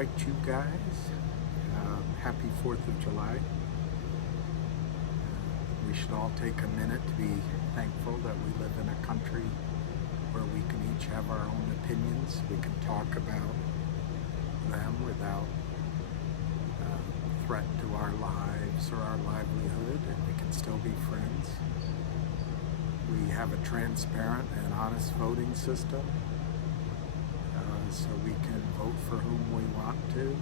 right, you guys. Happy 4th of July. We should all take a minute to be thankful that we live in a country where we can each have our own opinions. We can talk about them without threat to our lives or our livelihood, and we can still be friends. We have a transparent and honest voting system, so we can vote for whom we want to, and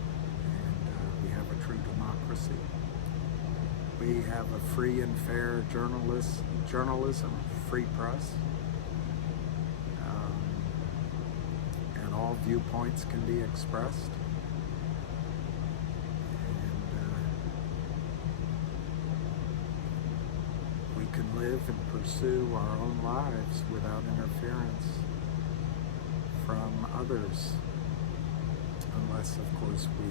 we have a true democracy. We have a free and fair journalism, free press, and all viewpoints can be expressed. We can live and pursue our own lives without interference from others, unless, of course, we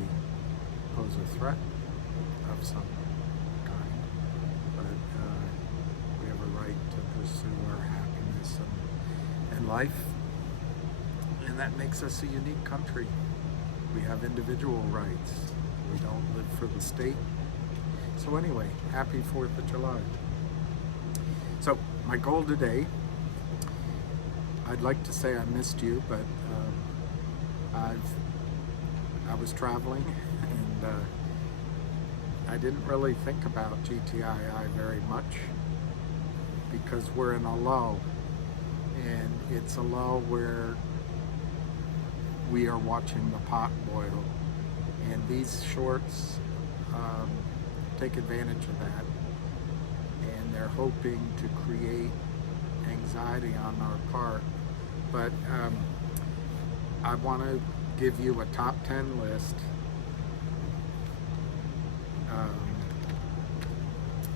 pose a threat of some kind. But we have a right to pursue our happiness and life, and that makes us a unique country. We have individual rights. We don't live for the state. So anyway, happy 4th of July. So my goal today, I'd like to say I missed you, but I was traveling, and I didn't really think about GTII very much because we're in a lull, and it's a lull where we are watching the pot boil, and these shorts take advantage of that, and they're hoping to create anxiety on our part. But I want to give you a top 10 list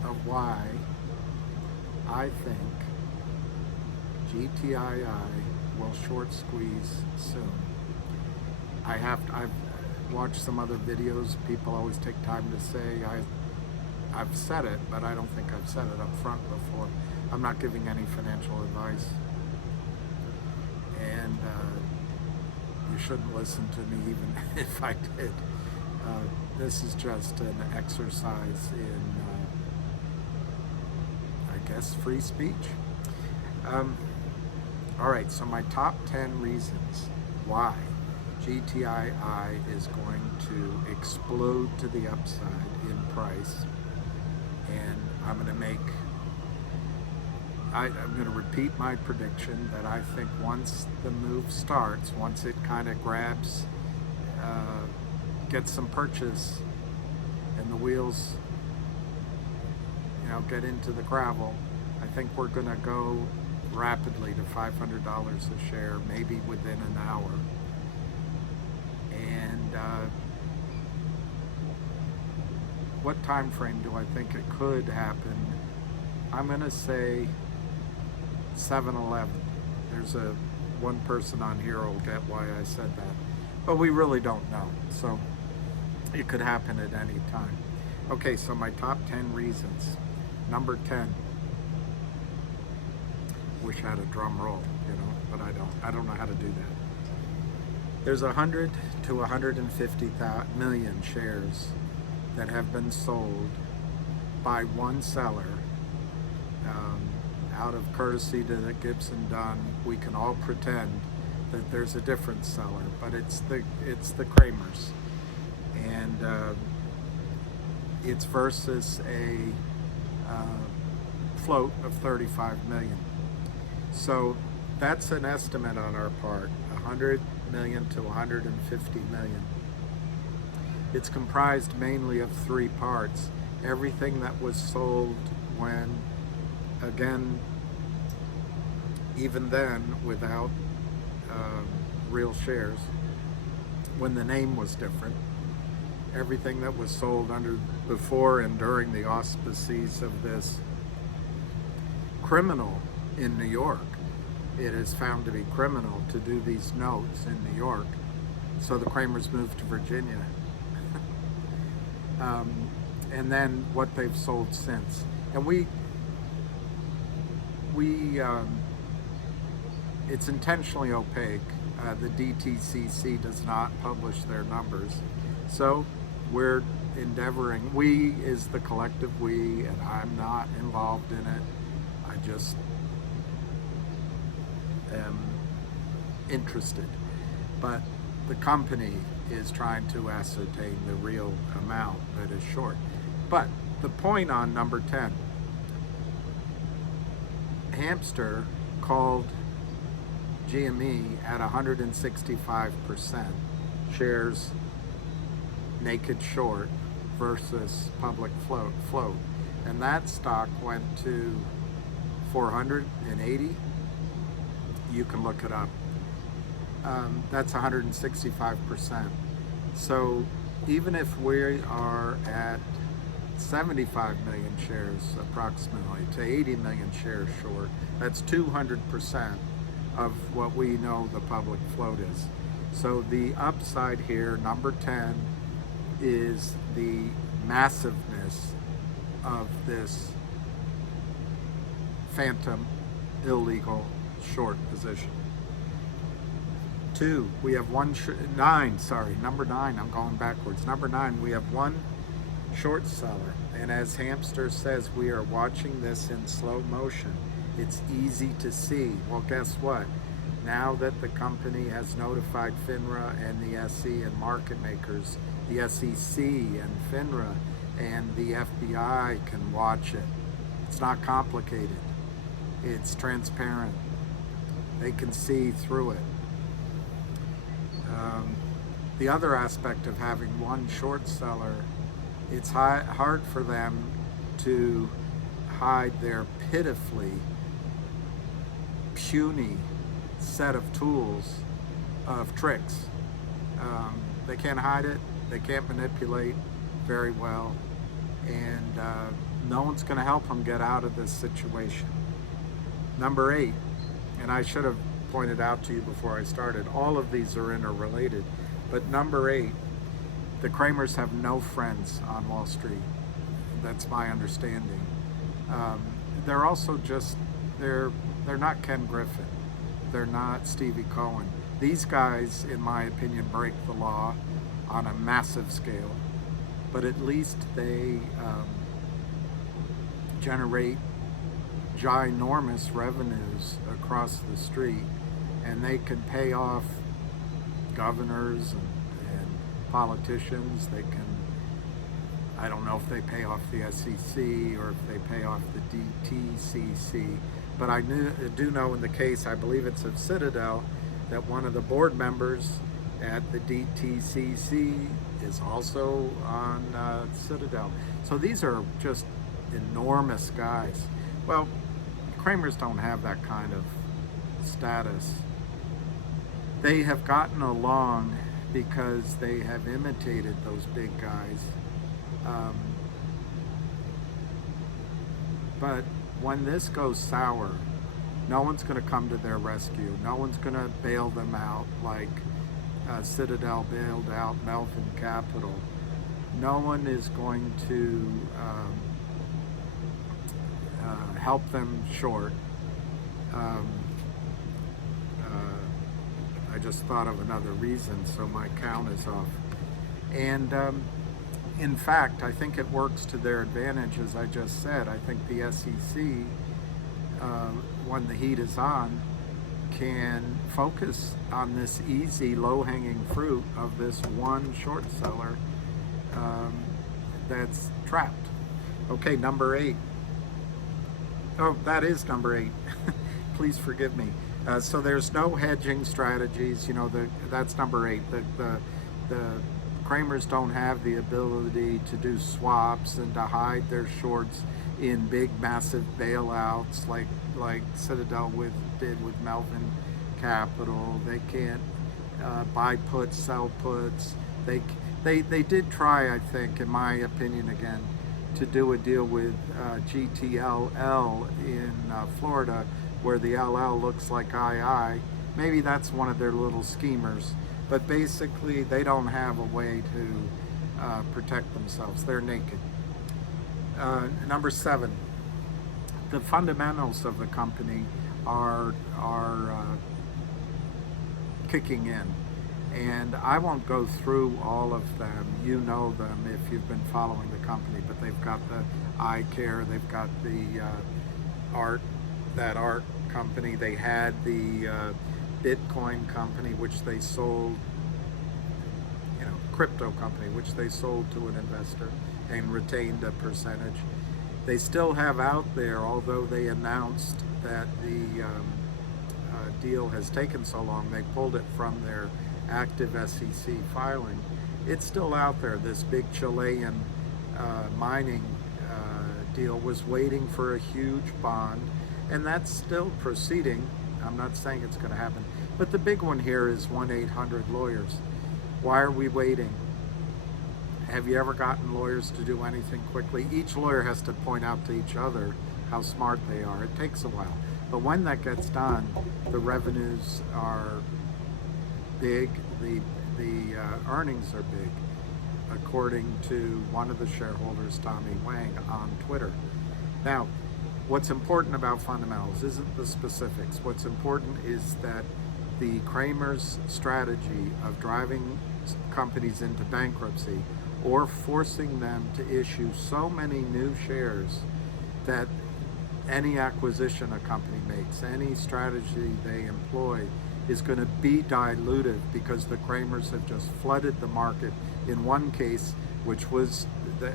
of why I think GTII will short squeeze soon. I've watched some other videos. People always take time to say I've said it, but I don't think I've said it up front before. I'm not giving any financial advice, and you shouldn't listen to me even if I did. This is just an exercise in, I guess, free speech. All right, so my top 10 reasons why GTII is going to explode to the upside in price, and I'm going to repeat my prediction that I think once the move starts, once it kind of grabs, gets some purchase, and the wheels, get into the gravel, I think we're going to go rapidly to $500 a share, maybe within an hour. And what time frame do I think it could happen? I'm going to say 7-Eleven. There's one person on here will get why I said that, but we really don't know. So it could happen at any time. Okay, so my top 10 reasons. Number 10. Wish I had a drum roll, but I don't. I don't know how to do that. There's 100 to 150 million shares that have been sold by one seller. Out of courtesy to the Gibson Dunn, we can all pretend that there's a different seller, but it's the Kramers, and it's versus a float of 35 million. So that's an estimate on our part, 100 million to 150 million. It's comprised mainly of three parts. Everything that was sold when, again, even then without real shares, when the name was different, everything that was sold before and during the auspices of this criminal in New York. It is found to be criminal to do these notes in New York, so the Kramers moved to Virginia. And then what they've sold since. And it's intentionally opaque. The DTCC does not publish their numbers. So we're endeavoring, we is the collective we, and I'm not involved in it. I just am interested. But the company is trying to ascertain the real amount that is short. But the point on number 10, Hamster called GME at 165% shares naked short versus public float. And that stock went to 480. You can look it up. That's 165%. So even if we are at 75 million shares approximately to 80 million shares short, that's 200% of what we know the public float is. So the upside here, number 10, is the massiveness of this phantom illegal short position. We have number 9, I'm going backwards. Number 9, we have one short seller. And as Hamster says, we are watching this in slow motion. It's easy to see. Well, guess what? Now that the company has notified FINRA and the SE and market makers, the SEC and FINRA and the FBI can watch it. It's not complicated. It's transparent. They can see through it. The other aspect of having one short seller, it's hard for them to hide their pitifully puny set of tools of tricks. They can't hide it, they can't manipulate very well, and no one's going to help them get out of this situation. Number 8, and I should have pointed out to you before I started, all of these are interrelated, but number 8, the Kramers have no friends on Wall Street. That's my understanding. They're also just, they're not Ken Griffin. They're not Stevie Cohen. These guys, in my opinion, break the law on a massive scale, but at least they generate ginormous revenues across the street, and they can pay off governors and politicians. They can, I don't know if they pay off the SEC or if they pay off the DTCC, but I do know in the case, I believe it's of Citadel, that one of the board members at the DTCC is also on Citadel. So these are just enormous guys. Well, Kramers don't have that kind of status. They have gotten along because they have imitated those big guys. But when this goes sour, no one's going to come to their rescue. No one's going to bail them out like Citadel bailed out Melvin Capital. No one is going to help them short. I just thought of another reason, so my count is off. And in fact, I think it works to their advantage, as I just said. I think the SEC, when the heat is on, can focus on this easy, low-hanging fruit of this one short seller that's trapped. Okay, number 8. Oh, that is number 8. Please forgive me. So there's no hedging strategies. You know, that's number 8. The Kramers don't have the ability to do swaps and to hide their shorts in big, massive bailouts like Citadel did with Melvin Capital. They can't buy puts, sell puts. They did try, I think, in my opinion again, to do a deal with GTII in Florida, where the LL looks like II. Maybe that's one of their little schemers, but basically they don't have a way to protect themselves. They're naked. Number 7, the fundamentals of the company are kicking in. And I won't go through all of them. You know them if you've been following the company, but they've got the eye care, they've got the that art company, they had the Bitcoin company, which they sold, crypto company, which they sold to an investor and retained a percentage. They still have out there, although they announced that the deal has taken so long, they pulled it from their active SEC filing. It's still out there. This big Chilean mining deal was waiting for a huge bond, and that's still proceeding. I'm not saying it's going to happen, but the big one here is 1-800-Lawyers. Why are we waiting? Have you ever gotten lawyers to do anything quickly? Each lawyer has to point out to each other how smart they are. It takes a while. But when that gets done, the revenues are big, the earnings are big, according to one of the shareholders, Tommy Wang, on Twitter. Now, what's important about fundamentals isn't the specifics. What's important is that the Cramer's strategy of driving companies into bankruptcy or forcing them to issue so many new shares that any acquisition a company makes, any strategy they employ, is going to be dilutive because the Cramers have just flooded the market. In one case, which was,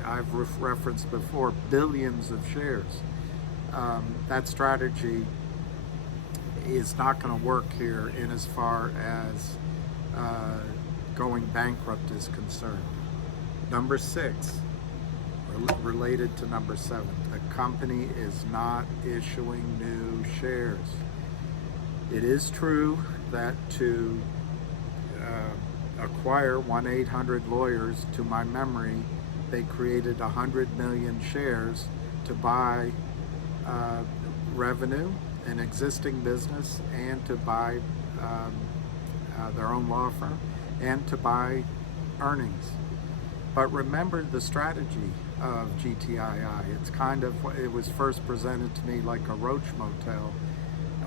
I've referenced before, billions of shares. That strategy is not going to work here in as far as going bankrupt is concerned. Number 6, related to number 7, the company is not issuing new shares. It is true that to acquire 1-800-Lawyers, to my memory, they created 100 million shares to buy revenue, an existing business, and to buy their own law firm, and to buy earnings. But remember the strategy of GTII. It's kind of, it was first presented to me like a roach motel,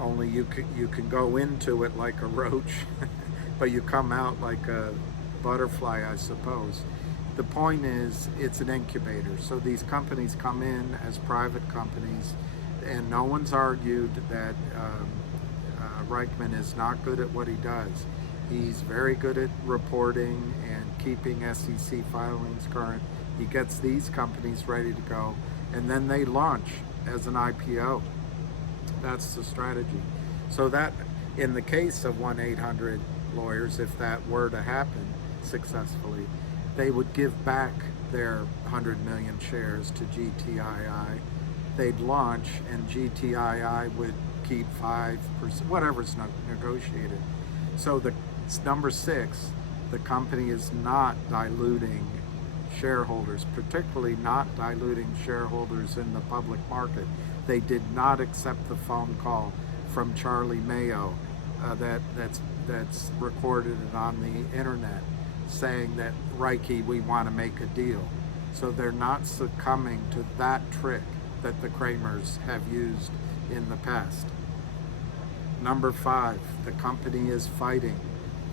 only you can go into it like a roach, but you come out like a butterfly, I suppose. The point is, it's an incubator. So these companies come in as private companies, and no one's argued that Reichman is not good at what he does. He's very good at reporting and keeping SEC filings current. He gets these companies ready to go, and then they launch as an IPO. That's the strategy. So that, in the case of 1-800-Lawyers, if that were to happen successfully, they would give back their 100 million shares to GTII. They'd launch, and GTII would keep 5%, whatever's negotiated. So number 6, the company is not diluting shareholders, particularly not diluting shareholders in the public market. They did not accept the phone call from Charlie Mayo that's recorded and on the internet saying that, Reiki, we want to make a deal. So they're not succumbing to that trick that the Cramers have used in the past. Number 5, the company is fighting.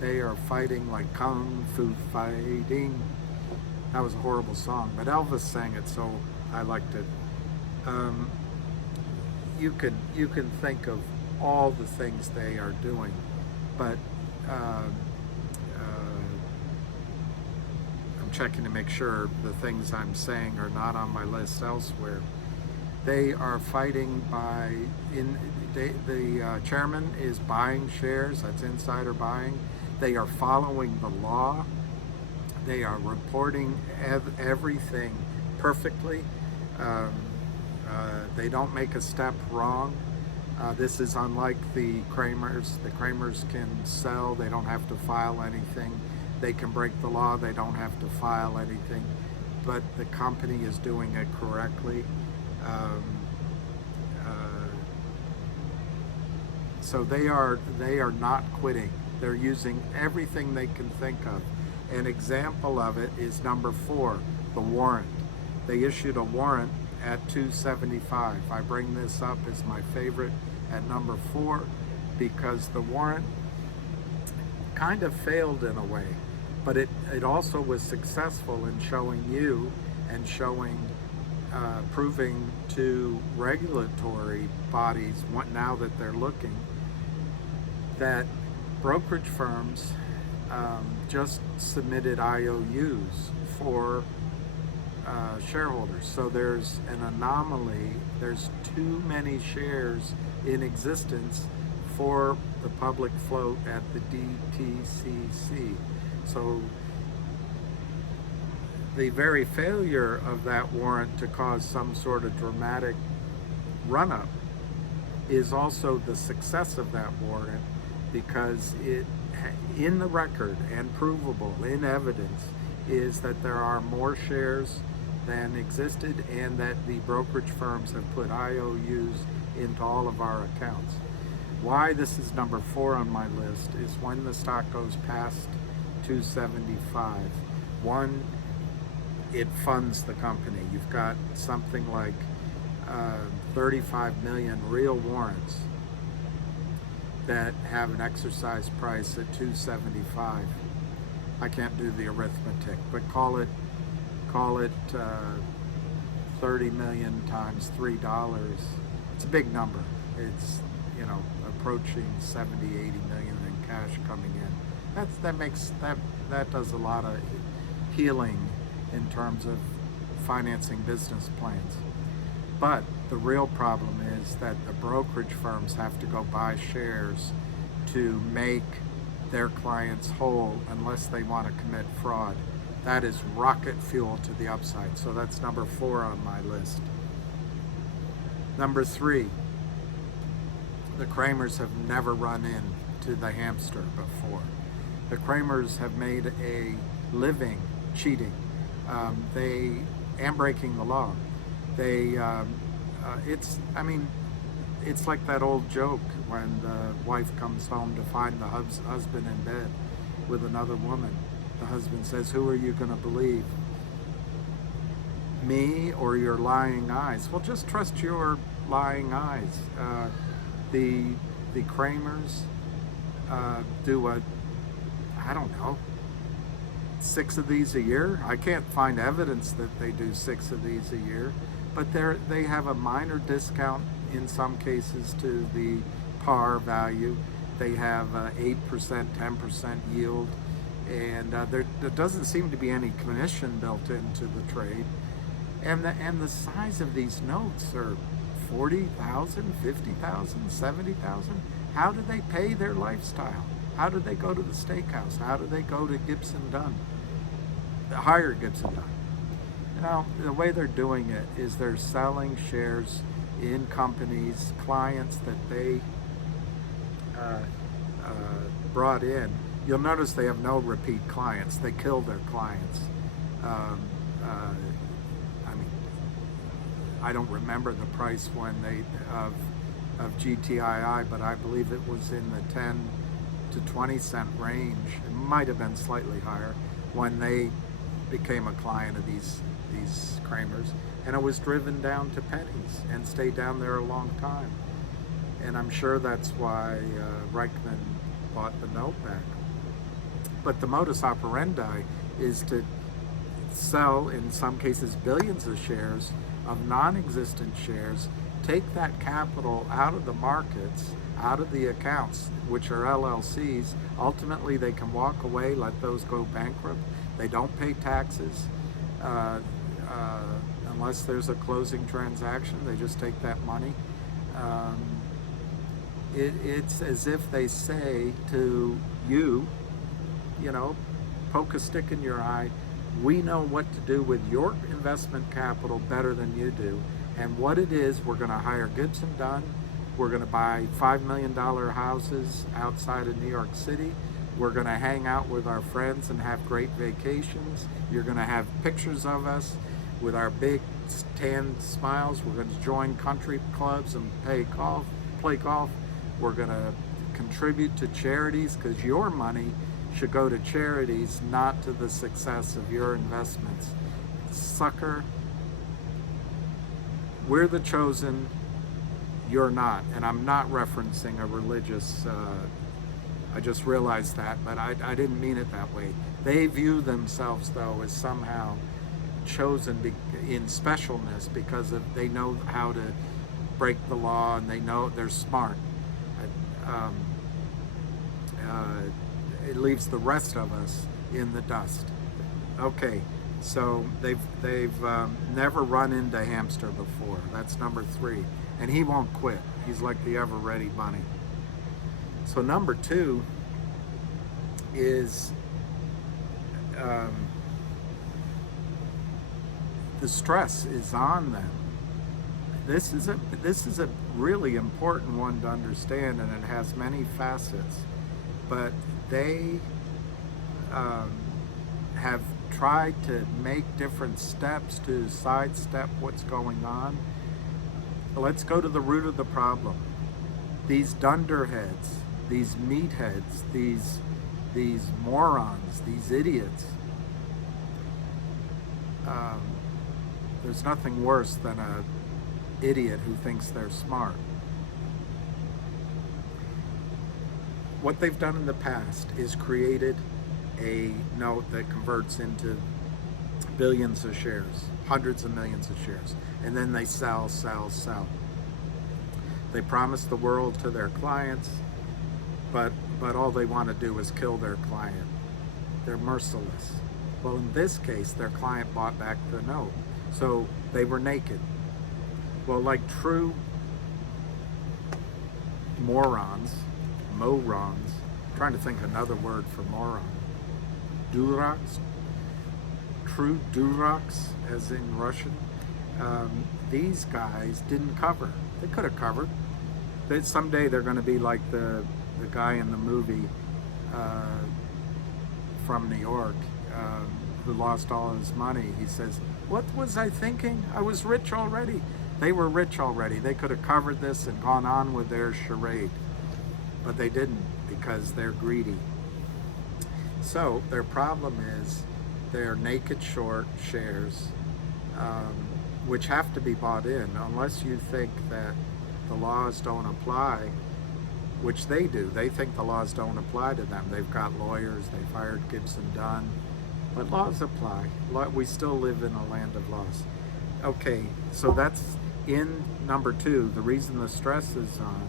They are fighting like kung fu fighting. That was a horrible song, but Elvis sang it, so I liked it. You can think of all the things they are doing, but I'm checking to make sure the things I'm saying are not on my list elsewhere. They are fighting by, the chairman is buying shares, that's insider buying. They are following the law. They are reporting everything perfectly. They don't make a step wrong. This is unlike the Cramers. The Cramers can sell, they don't have to file anything. They can break the law, they don't have to file anything. But the company is doing it correctly. So they are not quitting. They're using everything they can think of. An example of it is number 4, the warrant. They issued a warrant at $275. I bring this up as my favorite at number 4 because the warrant kind of failed in a way, but it also was successful in showing you and showing, proving to regulatory bodies, now that they're looking, that brokerage firms just submitted IOUs for shareholders. So there's an anomaly. There's too many shares in existence for the public float at the DTCC. So the very failure of that warrant to cause some sort of dramatic run-up is also the success of that warrant, because it, in the record and provable in evidence, is that there are more shares than existed, and that the brokerage firms have put IOUs into all of our accounts. Why this is number 4 on my list is when the stock goes past 275. One, it funds the company. You've got something like 35 million real warrants that have an exercise price at 275. I can't do the arithmetic, but call it 30 million times $3. It's a big number. It's, you know, approaching 70, 80 million in cash coming in. That does a lot of healing in terms of financing business plans. But the real problem is that the brokerage firms have to go buy shares to make their clients whole unless they want to commit fraud. That is rocket fuel to the upside. So that's number 4 on my list. Number 3, the Kramers have never run into the hamster before. The Kramers have made a living cheating, and breaking the law. It's like that old joke when the wife comes home to find the husband in bed with another woman. The husband says, "Who are you going to believe? Me or your lying eyes?" Well, just trust your lying eyes. The Kramers do I don't know, 6 of these a year. I can't find evidence that they do 6 of these a year, but they have a minor discount in some cases to the par value. They have 8%, 10% yield, and there doesn't seem to be any commission built into the trade. And the size of these notes are 40,000, 50,000, 70,000. How do they pay their lifestyle? How do they go to the steakhouse? How do they go to Gibson Dunn? Hire Gibson Dunn. You know, the way they're doing it is they're selling shares in companies, clients that they brought in. You'll notice they have no repeat clients. They kill their clients. I don't remember the price when of GTII, but I believe it was in the 10 to 20 cent range. It might have been slightly higher when they became a client of these Kramers, and it was driven down to pennies and stayed down there a long time. And I'm sure that's why Reichman bought the note back. But the modus operandi is to sell, in some cases, billions of shares of non-existent shares, take that capital out of the markets, out of the accounts, which are LLCs. Ultimately, they can walk away, let those go bankrupt. They don't pay taxes unless there's a closing transaction. They just take that money. It's as if they say to you, you know, poke a stick in your eye. We know what to do with your investment capital better than you do. And what it is, we're going to hire Gibson Dunn. We're going to buy $5 million houses outside of New York City. We're going to hang out with our friends and have great vacations. You're going to have pictures of us with our big tan smiles. We're going to join country clubs and play golf. We're going to contribute to charities, because your money should go to charities, not to the success of your investments. Sucker, we're the chosen, you're not. And I'm not referencing a religious I just realized that, but I didn't mean it that way. They view themselves, though, as somehow chosen in specialness because they know how to break the law, and they know they're smart. Um, it leaves the rest of us in the dust. Okay, so they've never run into hamster before. That's number 3, and he won't quit. He's like the ever-ready bunny. So number 2 is the stress is on them. This is a really important one to understand, and it has many facets. But they have tried to make different steps to sidestep what's going on. Let's go to the root of the problem. These dunderheads, these meatheads, these morons, these idiots. There's nothing worse than a idiot who thinks they're smart. What they've done in the past is created a note that converts into billions of shares, hundreds of millions of shares, and then they sell. They promise the world to their clients, but all they want to do is kill their client. They're merciless. Well, in this case, their client bought back the note, so they were naked. Well, like true morons, I'm trying to think another word for moron. Duraks, true duraks, as in Russian. These guys didn't cover. They could have covered. Someday they're going to be like the guy in the movie from New York who lost all his money. He says, "What was I thinking? I was rich already." They were rich already. They could have covered this and gone on with their charade. But they didn't, because they're greedy. So their problem is they're naked short shares, which have to be bought in, unless you think that the laws don't apply, which they do. They think the laws don't apply to them. They've got lawyers, they fired Gibson Dunn, but laws apply. We still live in a land of laws. Okay, so that's in number 2. The reason the stress is on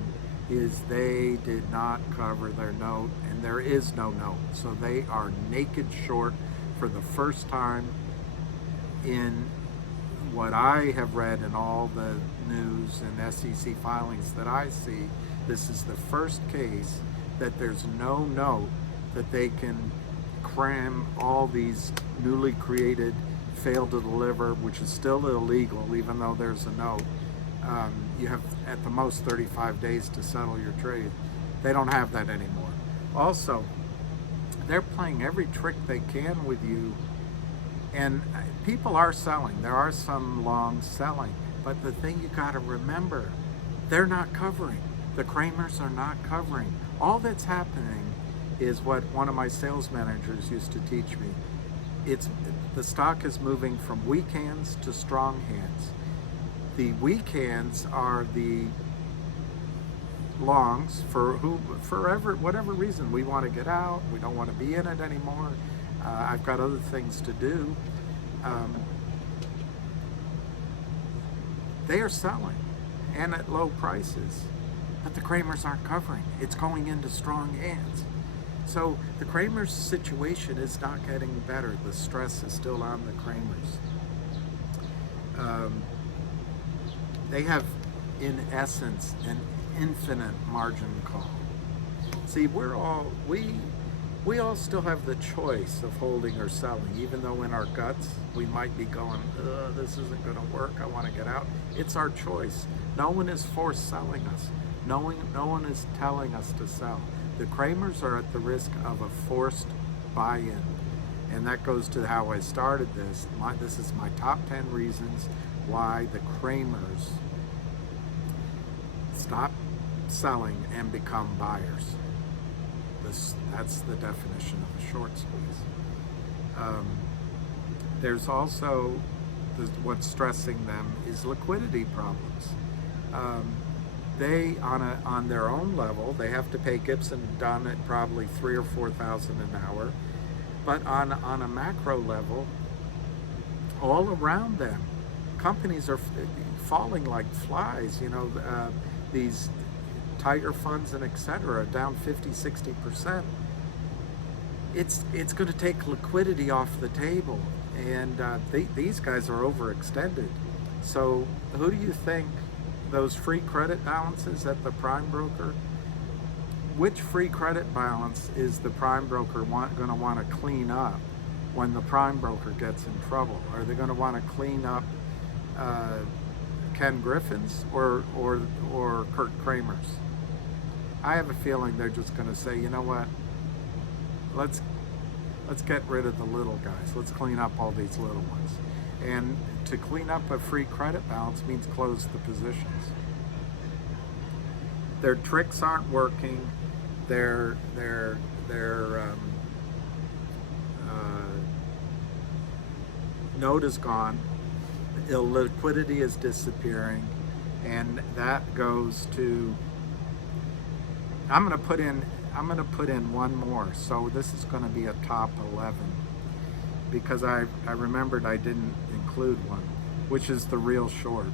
is they did not cover their note, and there is no note. So they are naked short for the first time in what I have read in all the news and SEC filings that I see. This is the first case that there's no note that they can cram all these newly created fail to deliver, which is still illegal even though there's a note. You have at the most 35 days to settle your trade. They don't have that anymore. Also, they're playing every trick they can with you, and people are selling. There are some longs selling, but the thing you got to remember, they're not covering. The Kramers are not covering. All that's happening is what one of my sales managers used to teach me. The stock is moving from weak hands to strong hands. The weak hands are the longs for whatever reason. We want to get out. We don't want to be in it anymore. I've got other things to do. They are selling, and at low prices, but the Kramers aren't covering. It's going into strong hands. So the Kramers' situation is not getting better. The stress is still on the Kramers. They have, in essence, an infinite margin call. See, we all still have the choice of holding or selling, even though in our guts we might be going, this isn't going to work, I want to get out. It's our choice. No one is forced selling us. No one is telling us to sell. The Kramers are at the risk of a forced buy-in. And that goes to how I started this. This is my top 10 reasons why the Kramers stop selling and become buyers. That's the definition of a short squeeze. There's also, what's stressing them is liquidity problems. they on their own level, they have to pay Gibson Dunn at probably 3 or 4,000 an hour. But on a macro level, all around them, companies are falling like flies. These tiger funds and etc. down 50-60%. It's going to take liquidity off the table, and these guys are overextended. So who do you think those free credit balances at the prime broker? Which free credit balance is the prime broker going to want to clean up when the prime broker gets in trouble? Are they going to want to clean up Ken Griffin's or Kurt Kramer's? I have a feeling they're just going to say, you know what, let's get rid of the little guys. Let's clean up all these little ones. And to clean up a free credit balance means close the positions. Their tricks aren't working. Their note is gone. Illiquidity is disappearing, and that goes to. I'm going to put in one more. So this is going to be a top 11, because I remembered I didn't include one, which is the real short,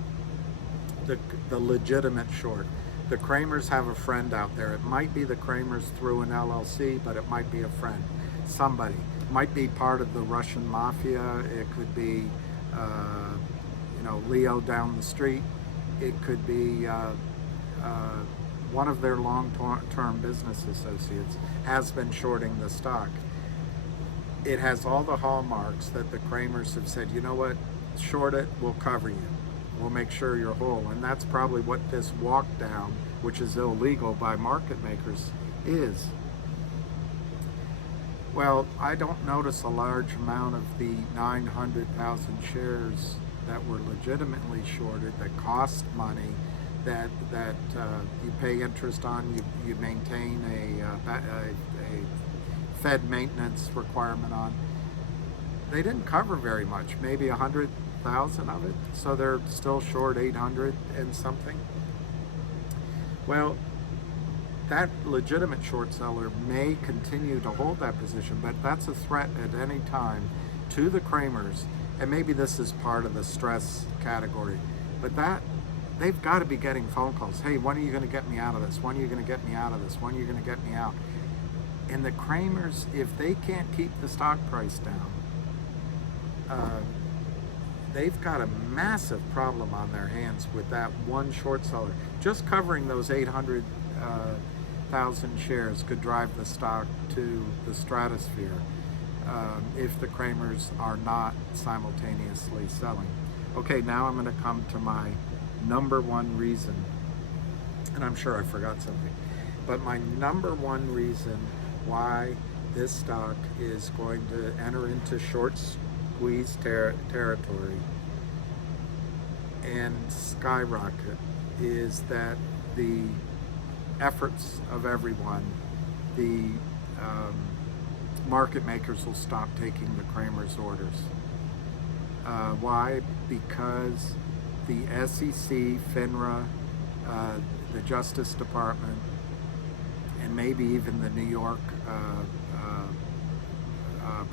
the legitimate short. The Kramers have a friend out there. It might be the Kramers through an LLC, but it might be a friend, somebody. It might be part of the Russian mafia. It could be, Leo down the street. It could be one of their long-term business associates has been shorting the stock. It has all the hallmarks that the Kramers have said, you know what, short it, we'll cover you. We'll make sure you're whole. And that's probably what this walk down, which is illegal by market makers, is. Well, I don't notice a large amount of the 900,000 shares that were legitimately shorted, that cost money, that you pay interest on, you maintain a Fed maintenance requirement on. They didn't cover very much, maybe 100,000 of it, so they're still short 800 and something. Well, that legitimate short seller may continue to hold that position, but that's a threat at any time to the Kramers, and maybe this is part of the stress category, but that they've got to be getting phone calls. Hey, when are you going to get me out of this? When are you going to get me out of this? When are you going to get me out? And the Kramers, if they can't keep the stock price down, they've got a massive problem on their hands with that one short seller. Just covering those 800,000 shares could drive the stock to the stratosphere if the Kramers are not simultaneously selling. Okay, now I'm going to come to my number one reason, and I'm sure I forgot something, but my number one reason why this stock is going to enter into short squeeze territory and skyrocket is that the efforts of everyone, the market makers will stop taking the Kramers orders. Why? Because the SEC, FINRA, the Justice Department, and maybe even the New York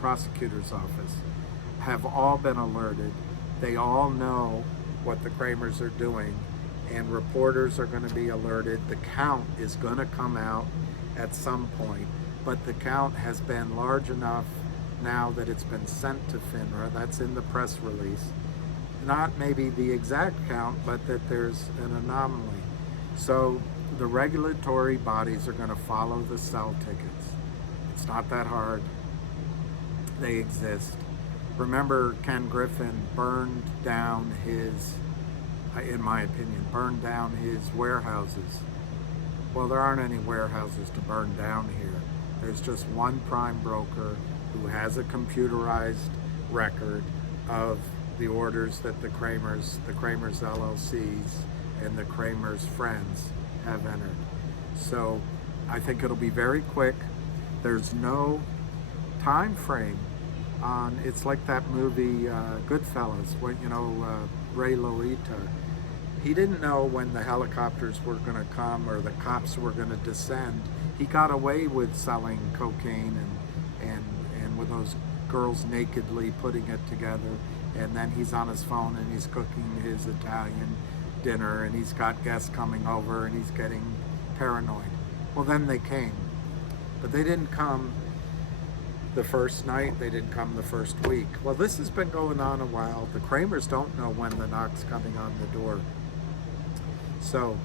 prosecutor's office have all been alerted. They all know what the Kramers are doing, and reporters are going to be alerted. The count is going to come out at some point, but the count has been large enough now that it's been sent to FINRA. That's in the press release. Not maybe the exact count, but that there's an anomaly. So the regulatory bodies are going to follow the sell tickets. It's not that hard. They exist. Remember, Ken Griffin burned down his, in my opinion, burned down his warehouses. Well, there aren't any warehouses to burn down here. There's just one prime broker who has a computerized record of the orders that the Kramers LLCs and the Kramers friends have entered. So I think it'll be very quick. There's no time frame on, it's like that movie Goodfellas, where, Ray Liotta, He didn't know when the helicopters were going to come or the cops were going to descend. He got away with selling cocaine and with those girls nakedly putting it together. And then he's on his phone and he's cooking his Italian dinner and he's got guests coming over and he's getting paranoid. Well, then they came. But they didn't come the first night, they didn't come the first week. Well, this has been going on a while. The Kramers don't know when the knock's coming on the door. So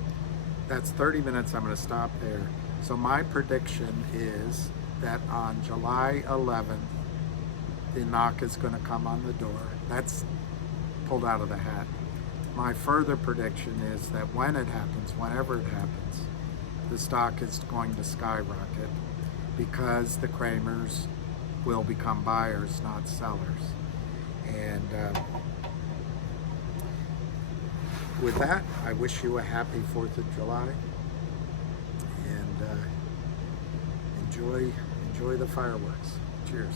that's 30 minutes. I'm going to stop there. So my prediction is that on July 11th, the knock is going to come on the door. That's pulled out of the hat. My further prediction is that when it happens, whenever it happens, the stock is going to skyrocket because the Kramers will become buyers, not sellers. And with that, I wish you a happy 4th of July, and enjoy the fireworks. Cheers.